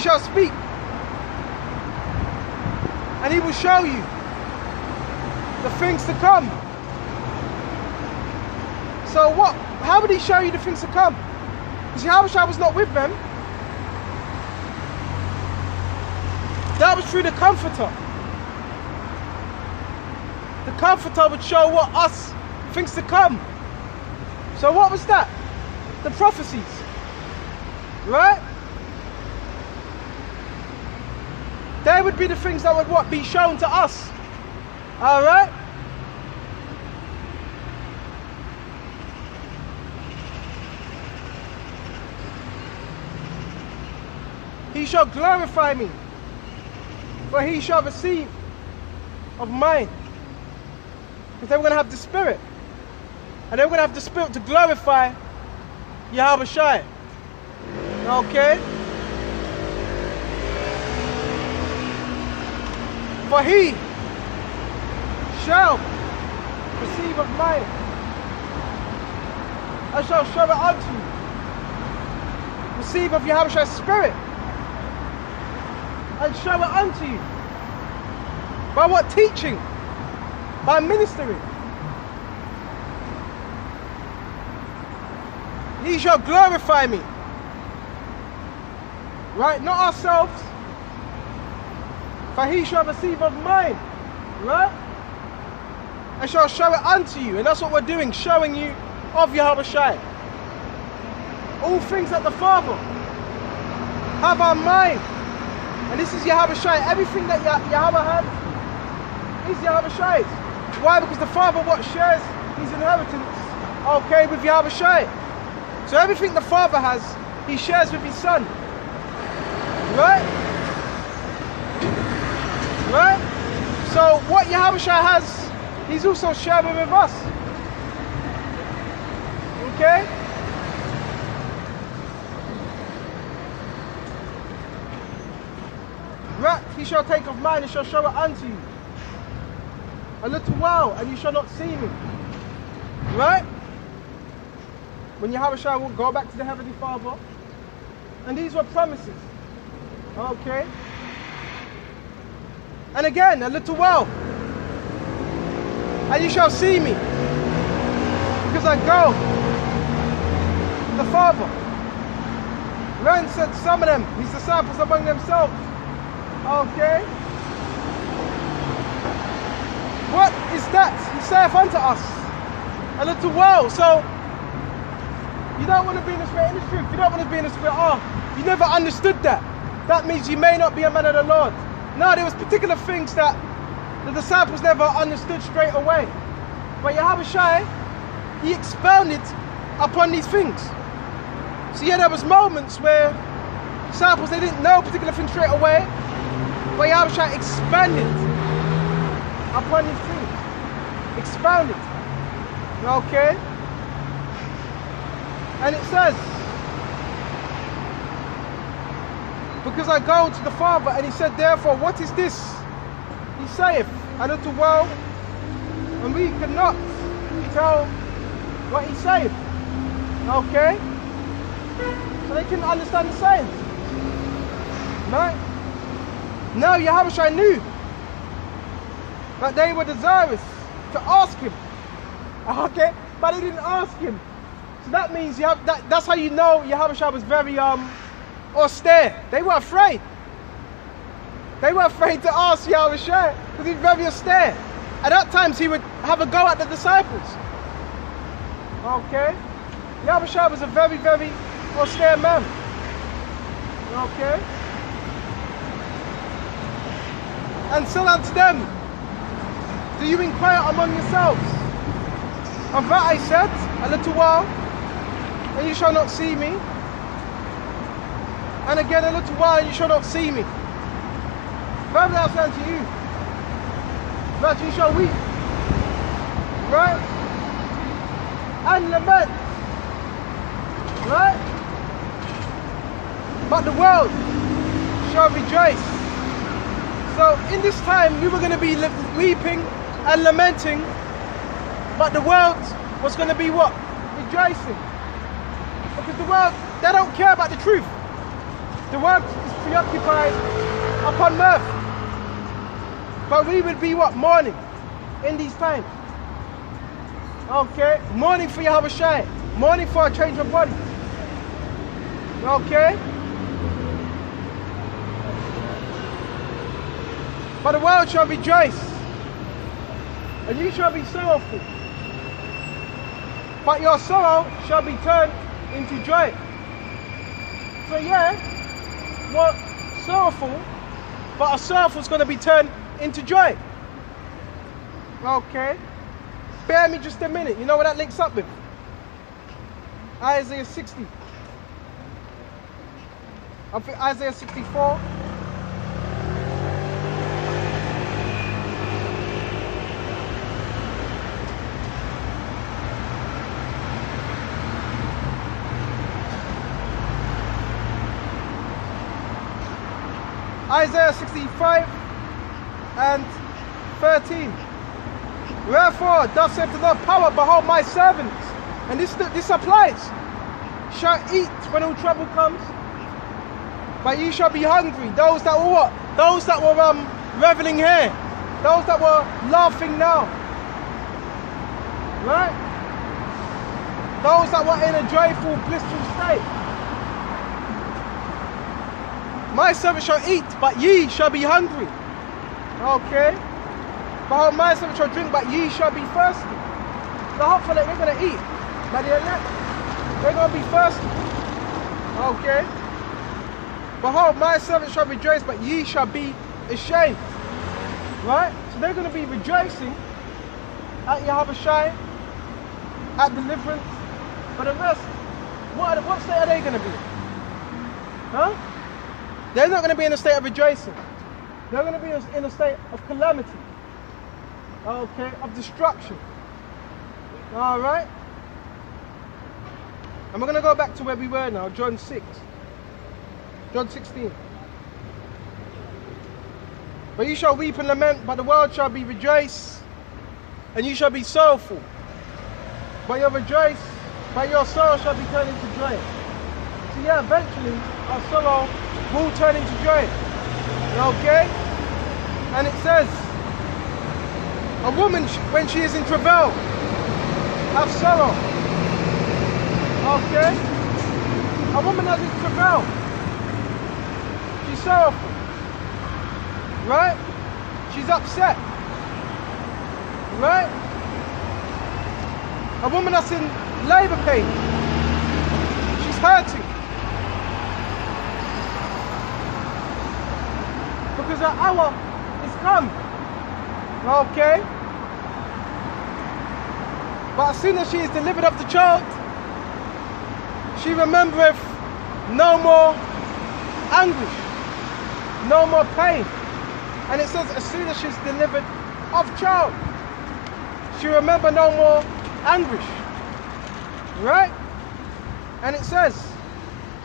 he shall speak, and he will show you the things to come. So what? How would he show you the things to come? Because Yahawashi was not with them. That was through the Comforter. The Comforter would show what us things to come. So what was that? The prophecies, right? They would be the things that would what? Be shown to us. All right? He shall glorify me, for he shall receive of mine. Because they were going to have the Spirit. And they were going to have the Spirit to glorify Yahawashi. Okay? For he shall receive of mine. I shall show it unto you. Receive of Yahawashi's Spirit. And show it unto you. By what? Teaching. By ministering. He shall glorify me. Right? Not ourselves. For he shall receive of mine. Right? And shall show it unto you. And that's what we're doing. Showing you of Yahawashi. All things that the Father have our mind. And this is Yahawashi. Everything that Yahweh has is Yahawashi's. Why? Because the Father what shares his inheritance, okay, with Yahawashi. So everything the Father has, he shares with his Son. Right? Right? So what Yahawashi has, he's also sharing with us. Okay? Right, he shall take of mine and shall show it unto you. A little while, and you shall not see me. Right? When Yahawashi will go back to the Heavenly Father. And these were promises. Okay? And again, a little while. And you shall see me. Because I go to the Father. Ren said some of them, his disciples among themselves. Okay. What is that? He saith unto us, a little while. So, you don't want to be in the Spirit. In the truth, you don't want to be in the Spirit. Oh, you never understood that. That means you may not be a man of the Lord. No, there was particular things that the disciples never understood straight away. But Yahawashi, he expounded upon these things. So yeah, there was moments where disciples, they didn't know particular things straight away. But Yahawashi expanded upon these things. Expounded. Okay? And it says, because I go to the Father, and he said, therefore, what is this? He saith, a little while, and we cannot tell what he saith. Okay? So they couldn't understand the saying. Right? Now Yahawashi knew that they were desirous to ask him. Okay? But they didn't ask him. So that means that's how you know Yahawashi was very austere. They were afraid. They were afraid to ask Yahawashi because he was very austere. At that times he would have a go at the disciples. Okay? Yahawashi was a very, very austere man. Okay? And said unto them, do you inquire among yourselves? Of that I said, a little while, and you shall not see me. And again a little while, and you shall not see me. Verily I say unto you, that you shall weep, right? And lament, right? But the world shall rejoice. So in this time, we were going to be weeping and lamenting, but the world was going to be what? Rejoicing. Because the world, they don't care about the truth. The world is preoccupied upon earth. But we would be what? Mourning in these times. Okay? Mourning for Yahawashi. Mourning for a change of body. Okay? But the world shall rejoice, and you shall be sorrowful. But your sorrow shall be turned into joy. So yeah, well, sorrowful, but a sorrowful is going to be turned into joy. Okay? Bear me just a minute. You know what that links up with? Isaiah 60. I think Isaiah 64. Isaiah 65 and 13. Wherefore, thus saith the Lord, power, behold my servants. And this applies. Shall eat when all trouble comes, but ye shall be hungry. Those that were what? Those that were reveling here. Those that were laughing now. Right? Those that were in a joyful, blissful state. My servant shall eat, but ye shall be hungry. Okay? Behold, my servant shall drink, but ye shall be thirsty. So hopefully we're going to eat. But the elect, they're going to be thirsty. Okay? Behold, my servant shall rejoice, but ye shall be ashamed. Right? So they're going to be rejoicing at Yahawashi, at deliverance. But the rest, what state are they going to be? Huh? They're not going to be in a state of rejoicing. They're going to be in a state of calamity. Okay, of destruction. Alright? And we're going to go back to where we were now, John 6. John 16. But you shall weep and lament, but the world shall be rejoiced, and you shall be sorrowful. But you'll rejoice, but your sorrow shall be turned into joy. So yeah, eventually, our sorrow will turn into joy. Okay? And it says, a woman, when she is in travail, have sorrow. Okay? A woman that is in travail, she's sorrowful. Right? She's upset. Right? A woman that's in labor pain, she's hurting. Because her hour is come. Okay? But as soon as she is delivered of the child, she remembereth no more anguish, no more pain. And it says as soon as she's delivered of child, she remember no more anguish. Right? And it says,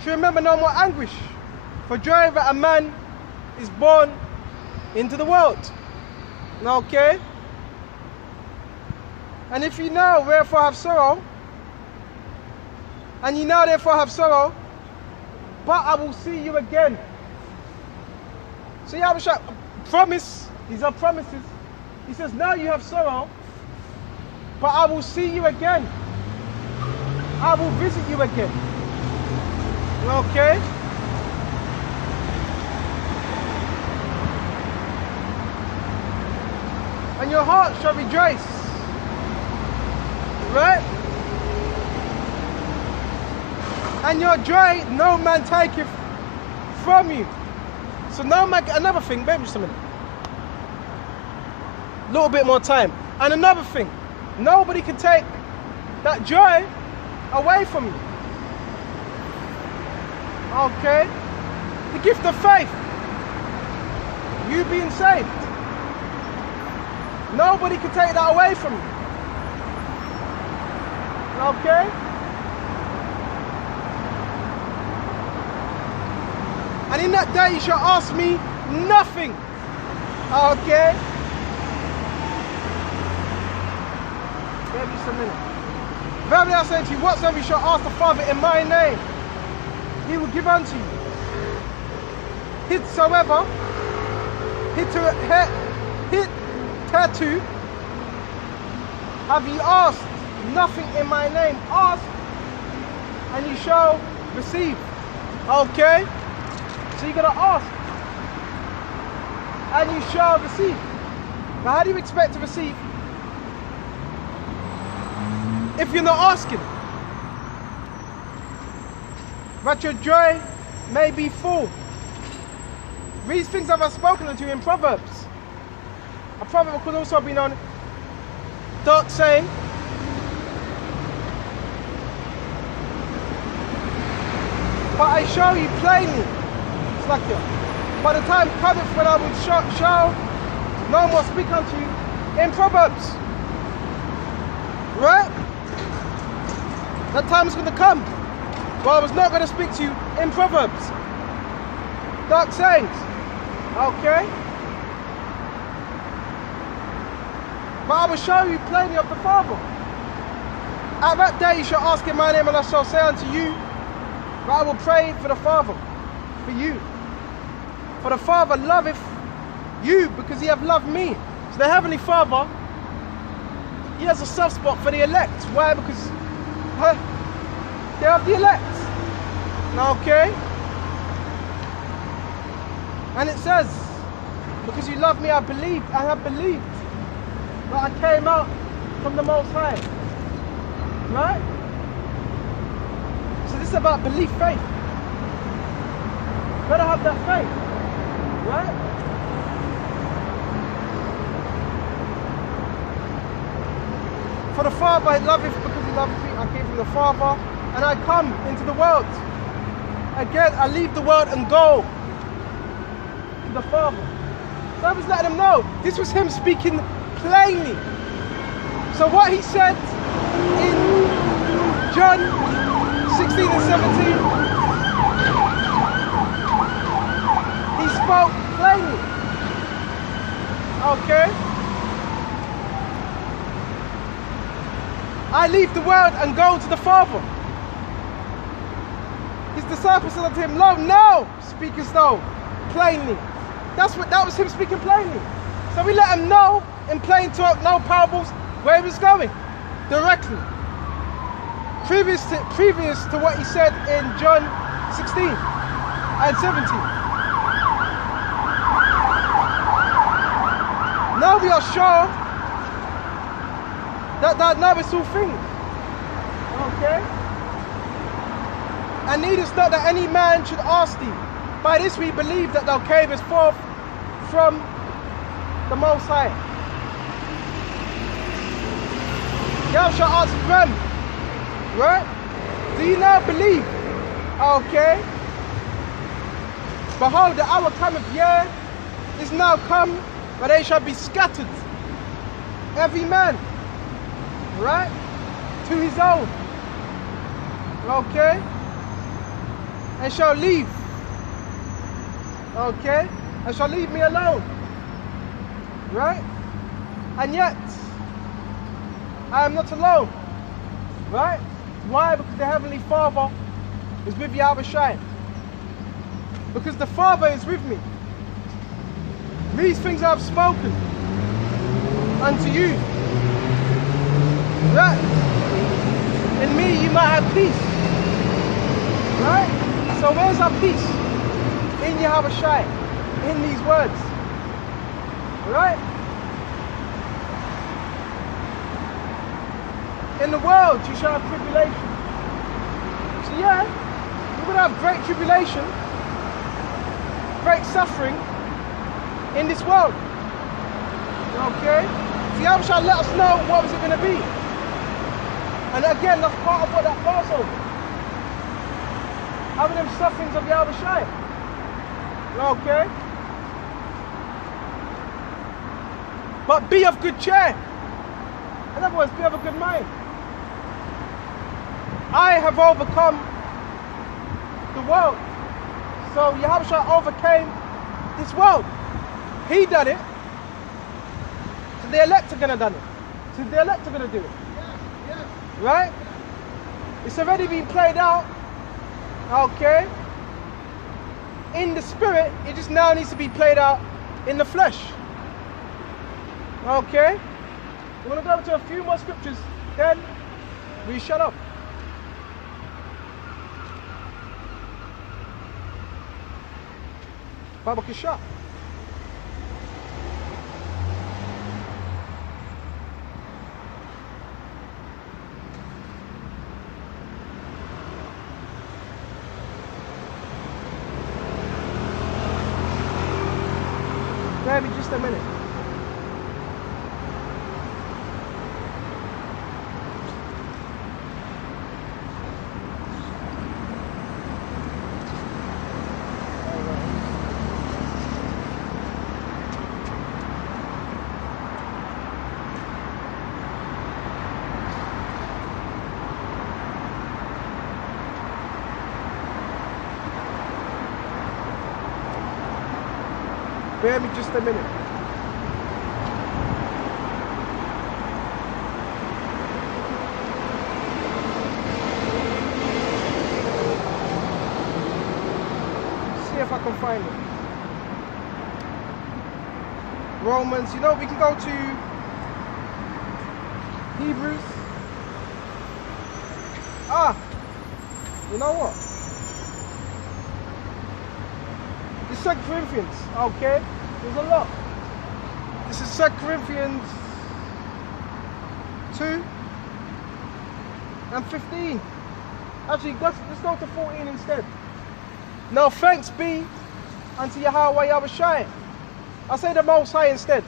she remember no more anguish, for joy that a man is born into the world. Okay? And if you now wherefore have sorrow, and you now therefore have sorrow, but I will see you again. So Yahawashi promise, these are promises. He says, now you have sorrow, but I will see you again. I will visit you again. Okay? And your heart shall rejoice. Right? And your joy no man taketh from you. So no man, another thing, baby, just a minute. A little bit more time. And another thing, nobody can take that joy away from you. Okay? The gift of faith. You being saved. Nobody can take that away from you. Okay? And in that day you shall ask me nothing. Okay? Give me some minute. Verily I say to you, whatsoever you shall ask the Father in my name, he will give unto you. Hitsoever, Pt2, have ye asked nothing in my name? Ask, and you shall receive. Okay? So you're gonna ask, and you shall receive. Now how do you expect to receive if you're not asking? But your joy may be full. These things have I spoken unto you in Proverbs. A proverb could also be known, dark saying, but I show you plainly. It's like by the time cometh when I will shall no more speak unto you in Proverbs. Right? That time is going to come where I was not going to speak to you in Proverbs. Dark sayings. Okay? But I will show you plainly of the Father. At that day you shall ask in my name, and I shall say unto you, but I will pray for the Father, for you. For the Father loveth you, because he hath loved me. So the Heavenly Father, he has a soft spot for the elect. Why? Because they have the elect. Okay? And it says, because you love me, I have believed that I came out from the Most High. Right? So this is about belief, faith. Better have that faith. Right? For the Father loveth because he loveth me. I came from the Father and I come into the world. Again, I leave the world and go to the Father. So I was letting him know. This was him speaking plainly. So what he said in John 16 and 17, he spoke plainly. Okay? I leave the world and go to the Father. His disciples said unto him, Lo, no, speakest thou plainly. That was him speaking plainly. So we let him know in plain talk, no parables, where he was going. Directly. Previous to what he said in John 16 and 17. Now we are sure that thou knowest all things. Okay? And needest not that any man should ask thee. By this we believe that thou camest forth from the Most High. Thou shalt ask them, right? Do you now believe? Okay. Behold, the hour cometh, yea, is now come, but they shall be scattered, every man, right, to his own. Okay. And shall leave. Okay. And shall leave me alone. Right? And yet, I am not alone. Right? Why? Because the Heavenly Father is with Yahawashi. Because the Father is with me. These things I have spoken unto you, that in me you might have peace. Right? So where's our peace? In Yahawashi, in these words. Right? In the world you shall have tribulation. So yeah, you're going to have great tribulation, great suffering in this world. Okay? So Yahawashi let us know what was it going to be. And again, that's part of what that Passover. Having them sufferings of Yahawashi. Okay? But be of good cheer. In other words, be of a good mind. I have overcome the world. So Yahawashi overcame this world. He done it. So the elect are going to do it. So the elect are going to do it. Yes, yes. Right? It's already been played out. Okay? in the spirit, it just now needs to be played out in the flesh. Okay? We're going to go to a few more scriptures, then we shut up. Bible can shut. Bear me just a minute. Bear me just a minute. See if I can find it. Romans, you know, we can go to Hebrews. You know what? It's 2 Corinthians, okay? There's a lot. This is 2 Corinthians 2 and 15. Actually, let's go to 14 instead. Now thanks be unto Yahweh Yahawashi. I'll say the Most High instead.